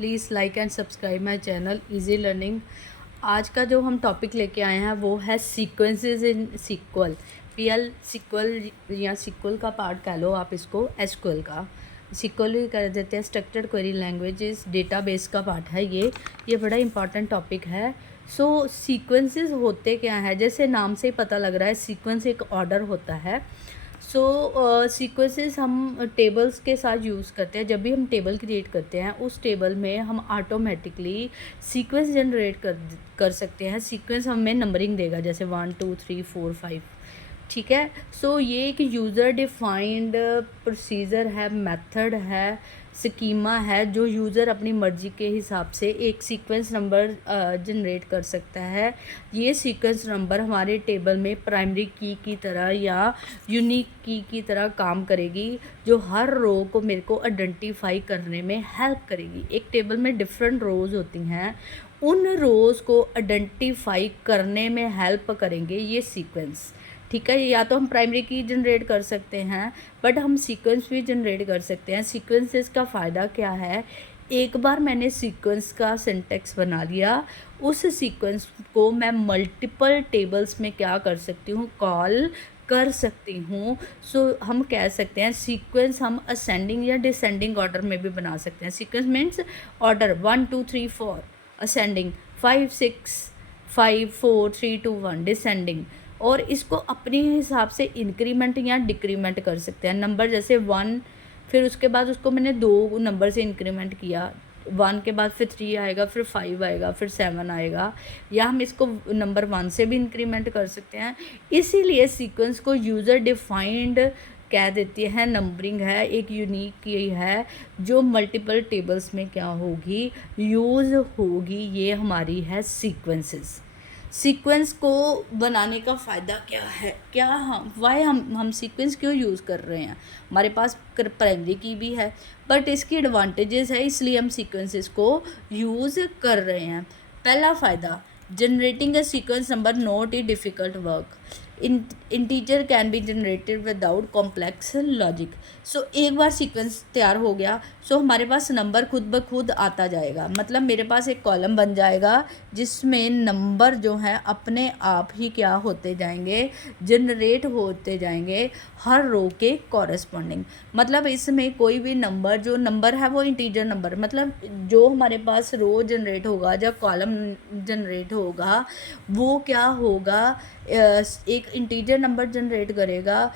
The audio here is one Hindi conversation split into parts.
Please like and subscribe my channel easy learning. आज का जो हम टॉपिक लेके आए हैं वो है sequences in SQL. PL SQL या सीक्वल का पार्ट कह लो आप इसको, एसक्यूएल का सीक्वल भी कर देते हैं। स्ट्रक्चर्ड क्वेरी लैंग्वेजेस डेटाबेस का पार्ट है ये बड़ा इंपॉर्टेंट टॉपिक है। सो सीक्वेंसेस होते क्या है, जैसे नाम से ही पता लग रहा है सीक्वेंस एक ऑर्डर होता है। सीक्वेंसेस हम टेबल्स के साथ यूज़ करते हैं। जब भी हम टेबल क्रिएट करते हैं उस टेबल में हम ऑटोमेटिकली सीक्वेंस जनरेट कर सकते हैं। सीक्वेंस हमें नंबरिंग देगा, जैसे 1 2 3 4 5, ठीक है। ये एक यूज़र डिफाइंड प्रोसीजर है, मेथड है, स्कीमा है, जो यूज़र अपनी मर्ज़ी के हिसाब से एक सीक्वेंस नंबर जनरेट कर सकता है। ये सीक्वेंस नंबर हमारे टेबल में प्राइमरी की तरह या यूनिक की तरह काम करेगी, जो हर रो को मेरे को आइडेंटिफाई करने में हेल्प करेगी। एक टेबल में डिफरेंट रोज़ होती हैं, उन रोज़ को आइडेंटिफाई करने में हेल्प करेंगे ये सीक्वेंस, ठीक है। या तो हम प्राइमरी की जनरेट कर सकते हैं, बट हम सीक्वेंस भी जनरेट कर सकते हैं। सीक्वेंसेस का फ़ायदा क्या है, एक बार मैंने सीक्वेंस का सिंटेक्स बना लिया, उस सीक्वेंस को मैं मल्टीपल टेबल्स में क्या कर सकती हूँ, कॉल कर सकती हूँ। हम कह सकते हैं सीक्वेंस हम असेंडिंग या डिसेंडिंग ऑर्डर में भी बना सकते हैं। Sequence means order 1 2 3 4 ascending, 5 6 5 4 3 2 1 descending. और इसको अपने हिसाब से इंक्रीमेंट या डिक्रीमेंट कर सकते हैं। नंबर जैसे 1, फिर उसके बाद उसको मैंने 2 नंबर से इंक्रीमेंट किया, 1 के बाद फिर 3 आएगा, फिर 5 आएगा, फिर 7 आएगा, या हम इसको नंबर 1 से भी इंक्रीमेंट कर सकते हैं। इसीलिए सीक्वेंस को यूज़र डिफाइंड कह देती है, नंबरिंग है, एक यूनिक की है, जो मल्टीपल टेबल्स में क्या होगी, यूज़ होगी। ये हमारी है सीक्वेंसेस। सीक्वेंस को बनाने का फ़ायदा क्या है, क्या हम सीक्वेंस क्यों यूज़ कर रहे हैं। हमारे पास प्राइमरी की भी है, बट इसकी एडवांटेजेस है, इसलिए हम सीक्वेंसेस को यूज़ कर रहे हैं। पहला फ़ायदा, generating a sequence number not a difficult work. Integer can be generated without complex logic. एक बार सीक्वेंस तैयार हो गया, हमारे पास नंबर खुद ब खुद आता जाएगा। मतलब मेरे पास एक कॉलम बन जाएगा जिसमें नंबर जो हैं अपने आप ही क्या होते जाएंगे, जनरेट होते जाएंगे, हर रो के कॉरेस्पॉन्डिंग। मतलब इसमें कोई भी नंबर, जो नंबर है वो इंटीजर नंबर, मतलब जो हमारे पास रो जनरेट होगा, जब कॉलम जनरेट होगा, वो क्या होगा, एक इंटीजर नंबर जनरेट करेगा।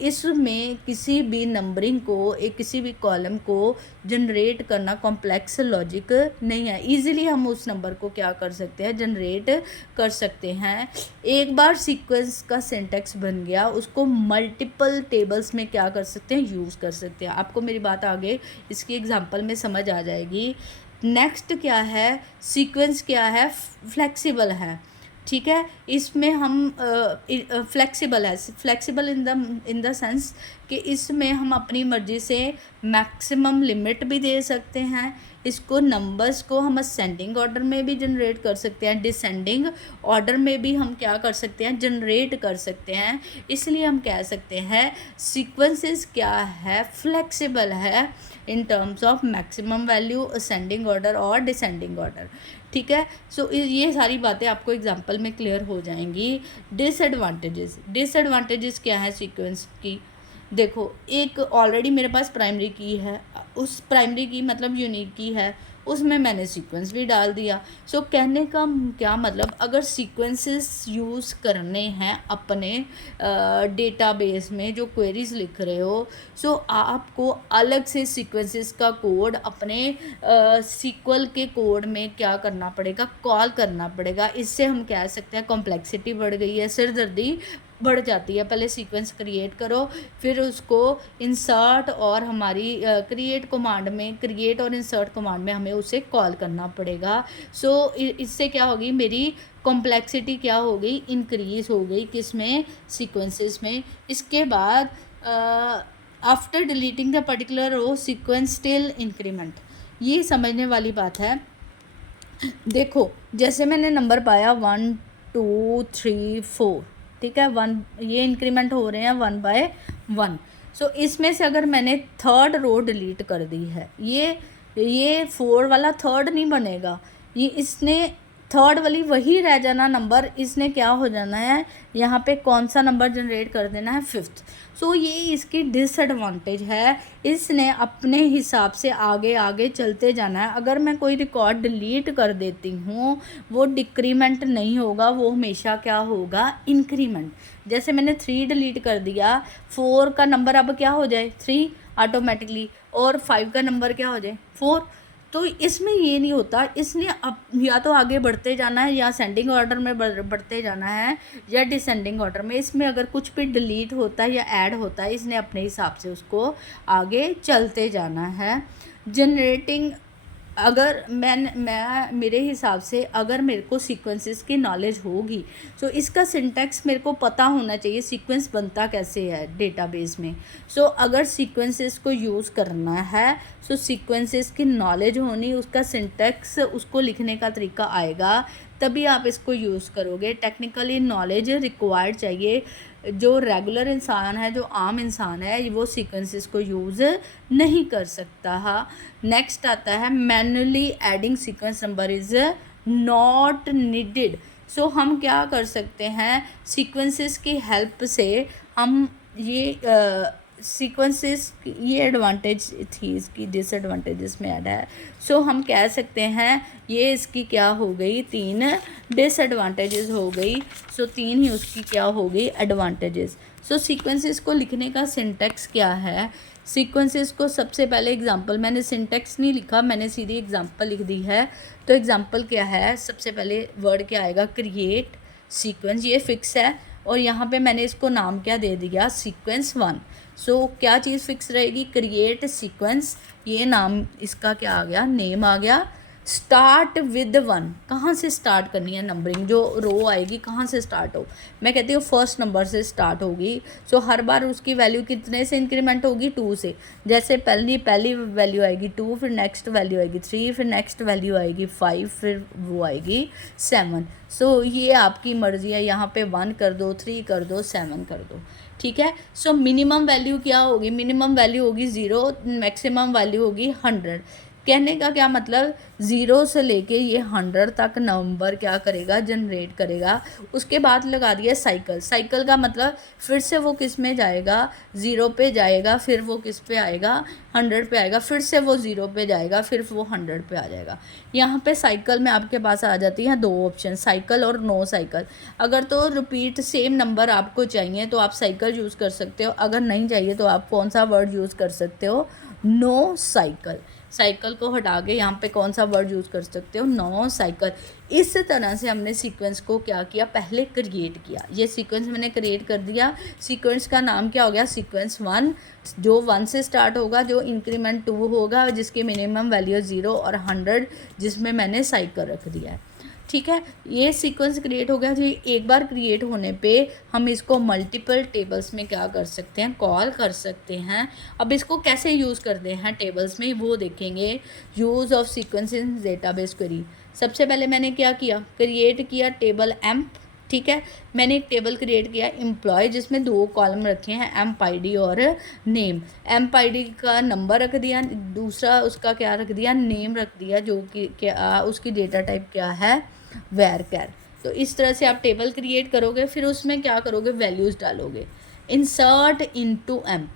इसमें किसी भी नंबरिंग को, एक किसी भी कॉलम को जनरेट करना कॉम्प्लेक्स लॉजिक नहीं है। इजीली हम उस नंबर को क्या कर सकते हैं, जनरेट कर सकते हैं। एक बार सीक्वेंस का सिंटेक्स बन गया, उसको मल्टीपल टेबल्स में क्या कर सकते हैं, यूज़ कर सकते हैं। आपको मेरी बात आगे इसकी एग्जांपल में समझ आ जाएगी। नेक्स्ट क्या है, सीक्वेंस क्या है, फ्लेक्सिबल है, ठीक है। इसमें हम फ्लेक्सिबल है, फ्लेक्सिबल इन द सेंस कि इसमें हम अपनी मर्ज़ी से मैक्सिमम लिमिट भी दे सकते हैं। इसको नंबर्स को हम असेंडिंग ऑर्डर में भी जनरेट कर सकते हैं, डिसेंडिंग ऑर्डर में भी हम क्या कर सकते हैं, जनरेट कर सकते हैं। इसलिए हम कह सकते हैं सीक्वेंसेस क्या है, फ्लेक्सिबल है in terms of maximum value, ascending order और डिसेंडिंग ऑर्डर, ठीक है। ये सारी बातें आपको एग्जांपल में क्लियर हो जाएंगी। डिसएडवांटेजेस क्या है सीक्वेंस की, देखो, एक ऑलरेडी मेरे पास प्राइमरी की है, उस प्राइमरी की मतलब यूनिक की है, उसमें मैंने सीक्वेंस भी डाल दिया। कहने का क्या मतलब, अगर सीक्वेंसेस यूज़ करने हैं अपने डेटाबेस में जो क्वेरीज लिख रहे हो, आपको अलग से सीक्वेंसेस का कोड अपने सीक्वल के कोड में क्या करना पड़ेगा, कॉल करना पड़ेगा। इससे हम कह सकते हैं कॉम्प्लेक्सिटी बढ़ गई है, सिरदर्दी बढ़ जाती है। पहले सीक्वेंस क्रिएट करो, फिर उसको इंसर्ट और हमारी क्रिएट कमांड में, क्रिएट और इंसर्ट कमांड में हमें उसे कॉल करना पड़ेगा। इससे क्या होगी, मेरी कॉम्प्लेक्सिटी क्या हो गई, इंक्रीज हो गई, किस में, सीक्वेंसेस में। इसके बाद after deleting the particular row sequence still increment, ये समझने वाली बात है। देखो, जैसे मैंने नंबर पाया 1 2 3 4, ठीक है, 1, ये इंक्रीमेंट हो रहे हैं 1/1। इसमें से अगर मैंने थर्ड रो डिलीट कर दी है, ये ये 4 वाला थर्ड नहीं बनेगा, ये इसने थर्ड वाली वही रह जाना नंबर, इसने क्या हो जाना है, यहाँ पे कौन सा नंबर जनरेट कर देना है, 5th। सो ये इसकी डिसएडवांटेज है, इसने अपने हिसाब से आगे आगे चलते जाना है। अगर मैं कोई रिकॉर्ड डिलीट कर देती हूँ, वो डिक्रीमेंट नहीं होगा, वो हमेशा क्या होगा, इंक्रीमेंट। जैसे मैंने 3 डिलीट कर दिया, 4 का नंबर अब क्या हो जाए, 3 ऑटोमेटिकली, और 5 का नंबर क्या हो जाए, 4। तो इसमें ये नहीं होता, इसने अब या तो आगे बढ़ते जाना है, या असेंडिंग ऑर्डर में बढ़ते जाना है, या डिसेंडिंग ऑर्डर में। इसमें अगर कुछ भी डिलीट होता है या ऐड होता है, इसने अपने हिसाब से उसको आगे चलते जाना है। जनरेटिंग, अगर मैं मेरे हिसाब से अगर मेरे को सीक्वेंसेस की नॉलेज होगी, तो इसका सिंटैक्स मेरे को पता होना चाहिए, सीक्वेंस बनता कैसे है डेटाबेस में। सो अगर सीक्वेंसेस को यूज़ करना है, सो सीक्वेंसेस की नॉलेज होनी, उसका सिंटैक्स, उसको लिखने का तरीका आएगा, तभी आप इसको यूज़ करोगे। टेक्निकली नॉलेज रिक्वायर्ड चाहिए। जो रेगुलर इंसान है, जो आम इंसान है, वो सीक्वेंसेस को यूज़ नहीं कर सकता। हाँ, नेक्स्ट आता है manually adding sequence number is not needed. So हम क्या कर सकते हैं, सीक्वेंसेस की हेल्प से हम ये सीक्वेंसेस, ये एडवांटेज थी, इसकी डिसएडवांटेजेस में ऐड है। सो हम कह सकते हैं ये इसकी क्या हो गई, 3 डिसएडवांटेजेस हो गई। सो 3 ही उसकी क्या हो गई, एडवांटेजेस। सो सीक्वेंसेस को लिखने का सिंटैक्स क्या है, सीक्वेंसेस को सबसे पहले एग्जांपल, मैंने सिंटैक्स नहीं लिखा, मैंने सीधी एग्जांपल लिख दी है। तो एग्जांपल क्या है, सबसे पहले वर्ड क्या आएगा, क्रिएट सीक्वेंस, ये फिक्स है, और यहाँ पे मैंने इसको नाम क्या दे दिया, सीक्वेंस 1। सो क्या चीज़ फिक्स रहेगी, क्रिएट सीक्वेंस, ये नाम इसका क्या आ गया, नेम आ गया। स्टार्ट विद 1, कहाँ से स्टार्ट करनी है नंबरिंग, जो रो आएगी कहाँ से स्टार्ट हो, मैं कहती हूँ फर्स्ट नंबर से स्टार्ट होगी। सो हर बार उसकी वैल्यू कितने से इंक्रीमेंट होगी, 2 से। जैसे पहली वैल्यू आएगी 2, फिर नेक्स्ट वैल्यू आएगी 3, फिर नेक्स्ट वैल्यू आएगी 5, फिर वो आएगी 7। सो ये आपकी मर्ज़ी है, यहाँ पे 1 कर दो, 3 कर दो, 7 कर दो, ठीक है। सो मिनिमम वैल्यू क्या होगी, मिनिमम वैल्यू होगी 0, मैक्सिमम वैल्यू होगी 100। कहने का क्या मतलब, 0 से लेके ये 100 तक नंबर क्या करेगा, जनरेट करेगा। उसके बाद लगा दिया साइकिल, साइकिल का मतलब फिर से वो किस में जाएगा, 0 पे जाएगा, फिर वो किस पे आएगा, 100 पे आएगा, फिर से वो 0 पे जाएगा, फिर वो 100 पे आ जाएगा। यहाँ पे साइकिल में आपके पास आ जाती हैं 2 ऑप्शन, साइकिल और नो साइकिल। अगर तो रिपीट सेम नंबर आपको चाहिए तो आप साइकिल यूज़ कर सकते हो, अगर नहीं चाहिए तो आप कौन सा वर्ड यूज़ कर सकते हो, नो साइकिल। साइकिल को हटा के यहाँ पे कौन सा वर्ड यूज़ कर सकते हो, नो साइकिल। इस तरह से हमने सीक्वेंस को क्या किया, पहले क्रिएट किया। ये सीक्वेंस मैंने क्रिएट कर दिया, सीक्वेंस का नाम क्या हो गया, सीक्वेंस 1, जो 1 से स्टार्ट होगा, जो इंक्रीमेंट 2 होगा, जिसकी मिनिमम वैल्यू 0, और 100 जिसमें मैंने साइकिल रख दिया है, ठीक है। ये सीक्वेंस क्रिएट हो गया। जो एक बार क्रिएट होने पे हम इसको मल्टीपल टेबल्स में क्या कर सकते हैं, कॉल कर सकते हैं। अब इसको कैसे यूज़ करते हैं टेबल्स में, वो देखेंगे। Use of sequence in database query. सबसे पहले मैंने क्या किया, क्रिएट किया टेबल एम्प, ठीक है। मैंने एक टेबल क्रिएट किया एम्प्लॉय, जिसमें 2 कॉलम रखे हैं, एम्प आईडी और नेम। एम्प आईडी का नंबर रख दिया, दूसरा उसका क्या रख दिया, नेम रख दिया, जो कि क्या उसकी डेटा टाइप क्या है, वेर कैर। तो इस तरह से आप टेबल क्रिएट करोगे, फिर उसमें क्या करोगे, वैल्यूज़ डालोगे। इंसर्ट इनटू एम्प,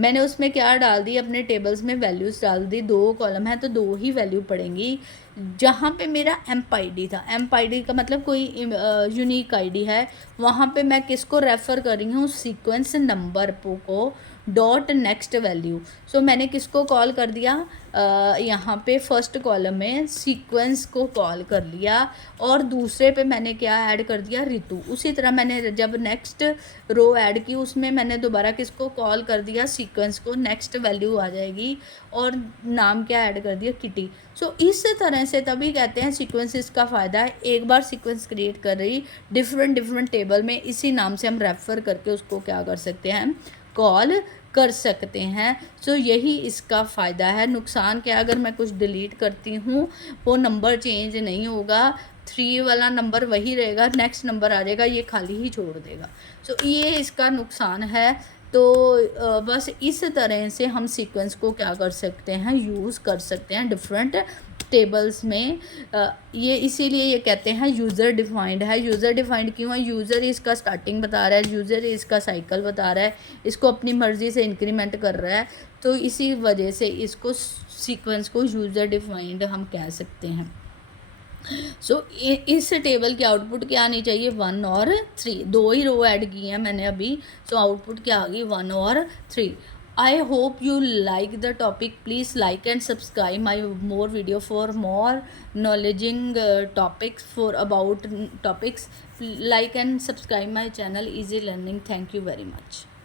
मैंने उसमें क्या डाल दी, अपने टेबल्स में वैल्यूज़ डाल दी। 2 कॉलम है तो 2 ही वैल्यू पड़ेंगी। जहाँ पे मेरा एम्प आईडी था, एम्प आईडी का मतलब कोई यूनिक आईडी है, वहाँ पे मैं किसको रेफ़र कर रही हूँ, सीक्वेंस नंबर को, डॉट नेक्स्ट वैल्यू। सो मैंने किसको कॉल कर दिया, यहाँ पे फर्स्ट कॉलम में सीक्वेंस को कॉल कर लिया, और दूसरे पे मैंने क्या ऐड कर दिया, ऋतु। उसी तरह मैंने जब नेक्स्ट रो ऐड की, उसमें मैंने दोबारा किसको कॉल कर दिया, सीक्वेंस को, नेक्स्ट वैल्यू आ जाएगी, और नाम क्या ऐड कर दिया, किटी। सो इस तरह से तभी कहते हैं सीक्वेंसेस का फ़ायदा है, एक बार सीक्वेंस क्रिएट कर रही डिफरेंट टेबल में, इसी नाम से हम रेफ़र करके उसको क्या कर सकते हैं, कॉल कर सकते हैं। सो यही इसका फ़ायदा है। नुकसान क्या है, अगर मैं कुछ डिलीट करती हूँ वो नंबर चेंज नहीं होगा, 3 वाला नंबर वही रहेगा, नेक्स्ट नंबर आ जाएगा, ये खाली ही छोड़ देगा। सो ये इसका नुकसान है। तो बस इस तरह से हम सीक्वेंस को क्या कर सकते हैं, यूज़ कर सकते हैं डिफरेंट टेबल्स में। ये इसीलिए ये कहते हैं यूज़र डिफाइंड है। यूज़र डिफाइंड क्यों है? यूज़र इसका स्टार्टिंग बता रहा है, यूज़र इसका साइकिल बता रहा है, इसको अपनी मर्ज़ी से इंक्रीमेंट कर रहा है, तो इसी वजह से इसको सीक्वेंस को यूज़र डिफाइंड हम कह सकते हैं। सो इस टेबल की आउटपुट क्या आनी चाहिए, 1 और 3, 2 ही रो ऐड की हैं मैंने अभी। सो आउटपुट क्या आ गई, 1 और 3। I hope you like the topic. Please like and subscribe my more video for more knowledging topics for about topics. Like and subscribe my channel Easy Learning. Thank you very much.